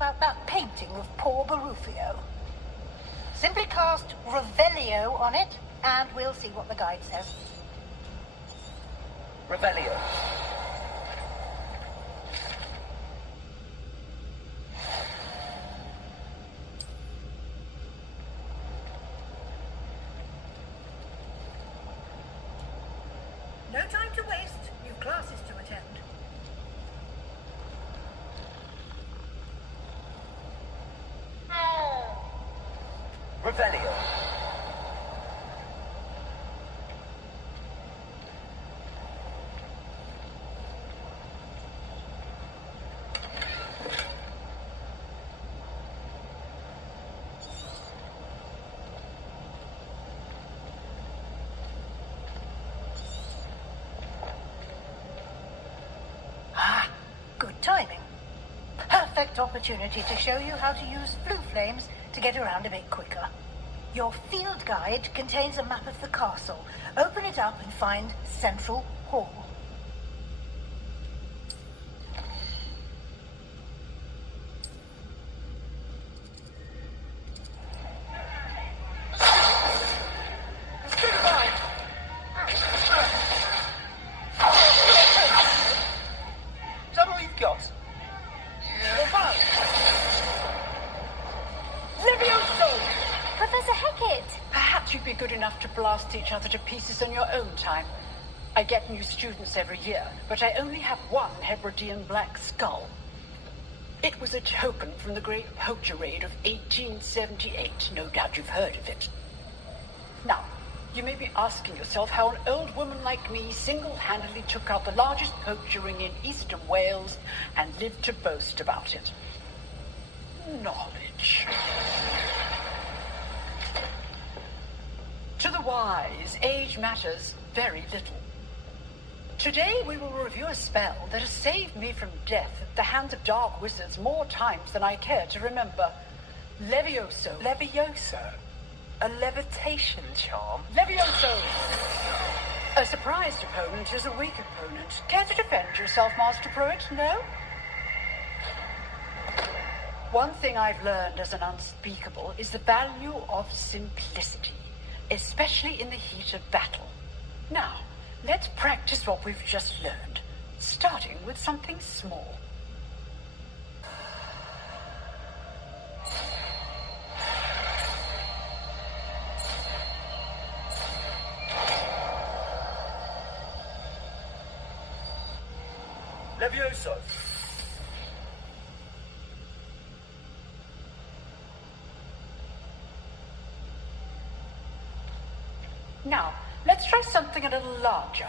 about that painting of poor Barufio. Simply cast Revelio on it, and we'll see what the guide says. Revelio. No time to waste. You've classes to attend. Revelio. Good timing. Perfect opportunity to show you how to use flue flames to get around a bit quicker. Your field guide contains a map of the castle. Open it up and find Central Hall. Blast each other to pieces on your own time. I get new students every year, but I only have one Hebridean black skull. It was a token from the Great Poacher Raid of 1878. No doubt you've heard of it. Now, you may be asking yourself how an old woman like me single-handedly took out the largest poacher ring in eastern Wales and lived to boast about it. Knowledge. To the wise, age matters very little. Today we will review a spell that has saved me from death at the hands of dark wizards more times than I care to remember. Levioso. Levioso? A levitation charm? Levioso! A surprised opponent is a weak opponent. Care to defend yourself, Master Pruitt? No? One thing I've learned as an unspeakable is the value of simplicity, especially in the heat of battle. Now, let's practice what we've just learned, starting with something small. Levioso. Now, let's try something a little larger.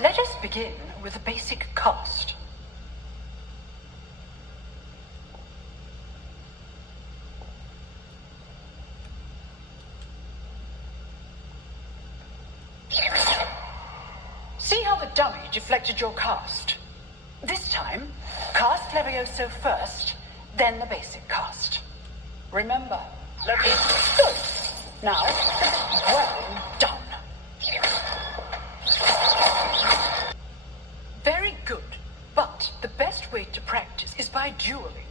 Let us begin with a basic cast. See how the dummy deflected your cast? This time, cast Levioso first, then the basic cast. Remember, Levioso. Good. Now, well done. Very good, but the best way to practice is by dueling.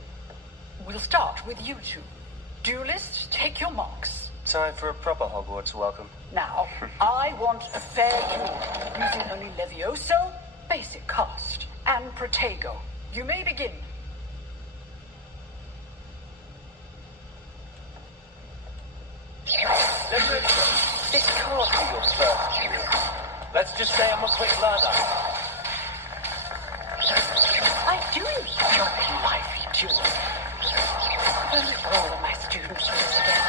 We'll start with you two. Duelists, take your marks. Time for a proper Hogwarts welcome. Now, I want a fair duel, using only Levioso, basic cast, and Protego. You may begin. This can't be your first duel. Let's just say I'm a quick learner. I do enjoy lively duels. Only all of my students will today.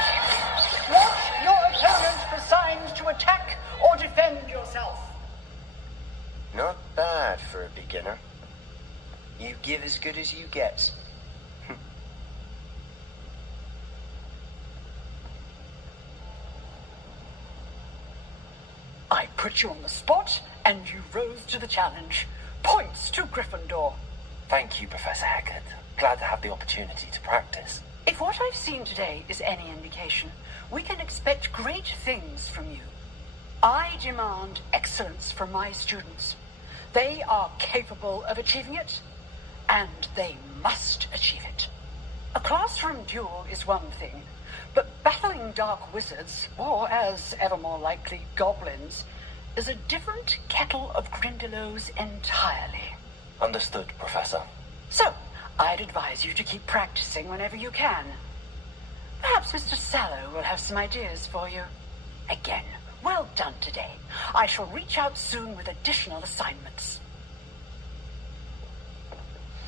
Watch your opponent for signs to attack or defend yourself. Not bad for a beginner. You give as good as you get. I put you on the spot, and you rose to the challenge. Points to Gryffindor. Thank you, Professor Hackett. Glad to have the opportunity to practice. If what I've seen today is any indication, we can expect great things from you. I demand excellence from my students. They are capable of achieving it, and they must achieve it. A classroom duel is one thing, but battling dark wizards, or as ever more likely, goblins, is a different kettle of Grindylows entirely. Understood, Professor. So, I'd advise you to keep practicing whenever you can. Perhaps Mr. Sallow will have some ideas for you. Again, well done today. I shall reach out soon with additional assignments.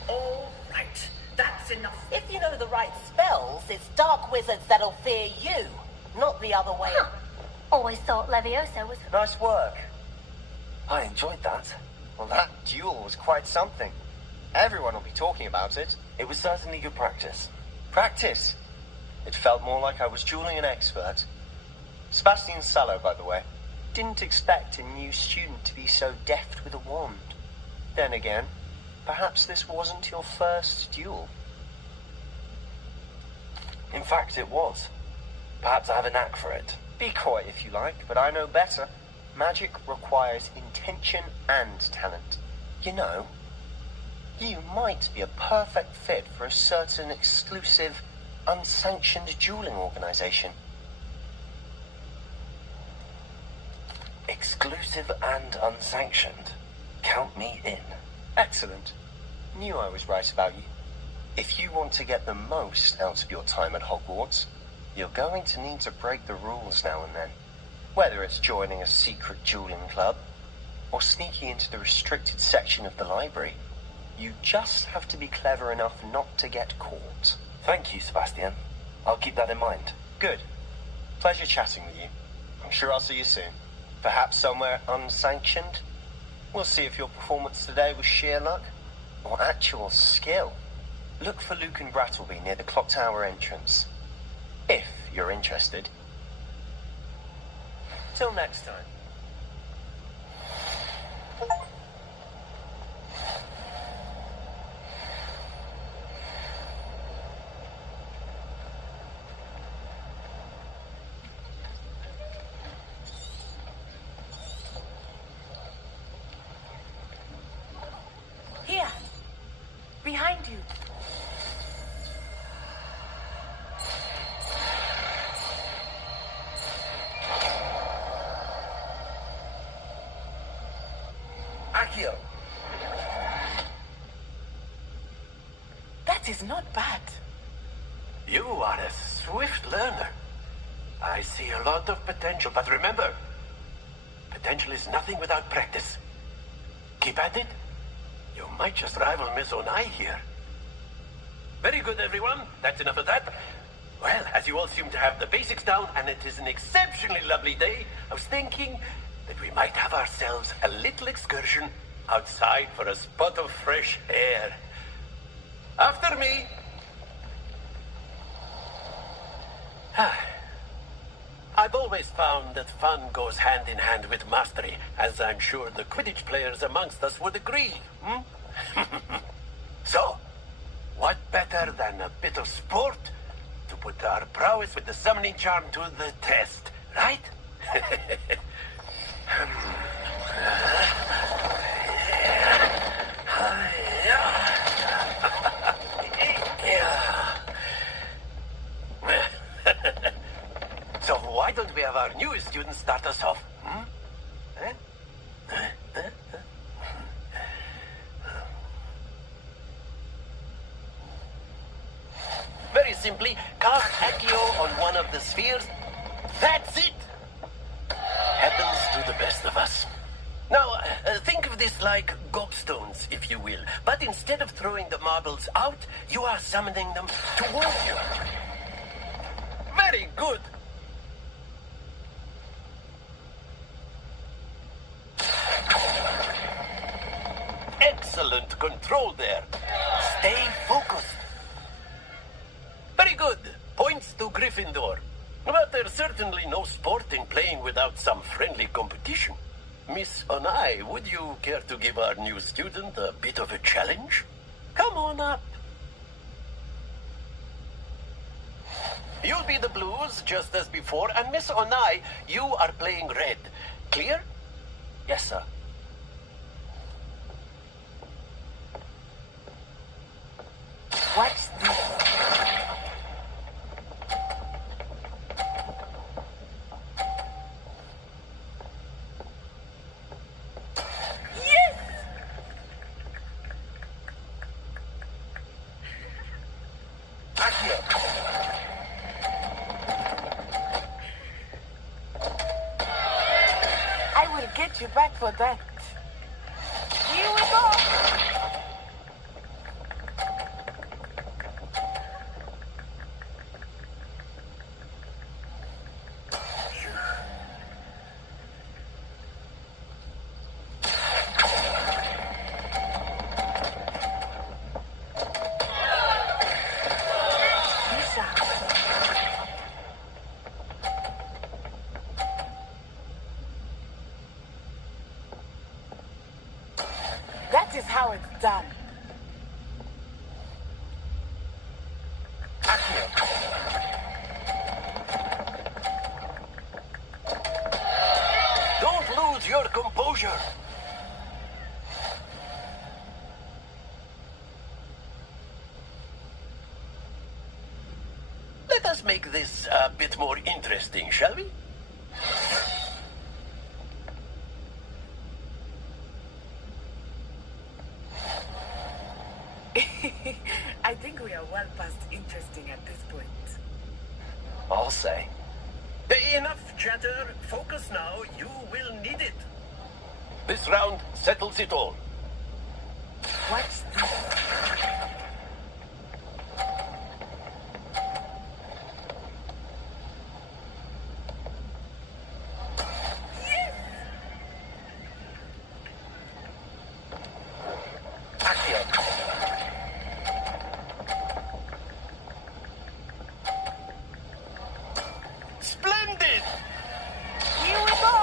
All right, that's enough. If you know the right spells, it's dark wizards that'll fear you, not the other way. Huh. Always thought Leviosa was... Nice work. I enjoyed that. Well, that duel was quite something. Everyone will be talking about it. It was certainly good practice. Practice. It felt more like I was dueling an expert. Sebastian Sallow, by the way. Didn't expect a new student to be so deft with a wand. Then again, perhaps this wasn't your first duel. In fact, it was. Perhaps I have a knack for it. Be coy if you like, but I know better. Magic requires intention and talent. You know, you might be a perfect fit for a certain exclusive, unsanctioned dueling organization. Exclusive and unsanctioned. Count me in. Excellent. Knew I was right about you. If you want to get the most out of your time at Hogwarts, you're going to need to break the rules now and then. Whether it's joining a secret dueling club, or sneaking into the restricted section of the library, you just have to be clever enough not to get caught. Thank you, Sebastian. I'll keep that in mind. Good. Pleasure chatting with you. I'm sure I'll see you soon. Perhaps somewhere unsanctioned? We'll see if your performance today was sheer luck, or actual skill. Look for Luke and Brattleby near the clock tower entrance. If you're interested. Till next time. Here, behind you. Accio! That is not bad. You are a swift learner. I see a lot of potential, but remember, potential is nothing without practice. Keep at it. You might just rival Miss Onai here. Very good, everyone. That's enough of that. Well, as you all seem to have the basics down, and it is an exceptionally lovely day, I was thinking that we might have ourselves a little excursion outside for a spot of fresh air. After me. I've always found that fun goes hand in hand with mastery, as I'm sure the Quidditch players amongst us would agree. So, what better than a bit of sport to put our prowess with the summoning charm to the test, right? So why don't we have our newest student start us off? Very simply, cast Accio on one of the spheres. That's it! Happens to the best of us. Now, think of this like gobstones, if you will. But instead of throwing the marbles out, you are summoning them towards you. Very good! Excellent control there. Stay focused. Very good. Points to Gryffindor. But there's certainly no sport in playing without some friendly competition. Miss Onai, would you care to give our new student a bit of a challenge? Come on up. You'll be the blues, just as before, and Miss Onai, you are playing red. Clear? Yes, sir. Watch this. You back for that. Here we go. That is how it's done. Don't lose your composure. Let us make this a bit more interesting, shall we? I think we are well past interesting at this point. I'll say. Enough chatter. Focus now. You will need it. This round settles it all. Watch this. Splendid! Here we go.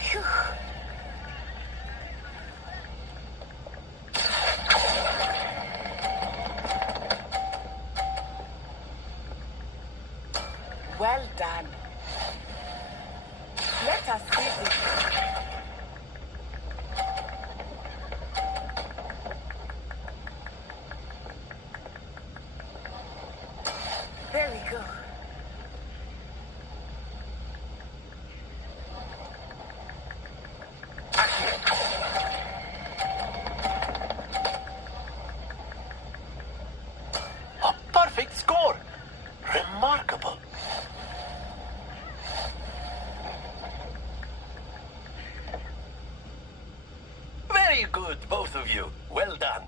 Phew. Well done. Let us see this. There we go. A perfect score! Remarkable. Very good, both of you. Well done.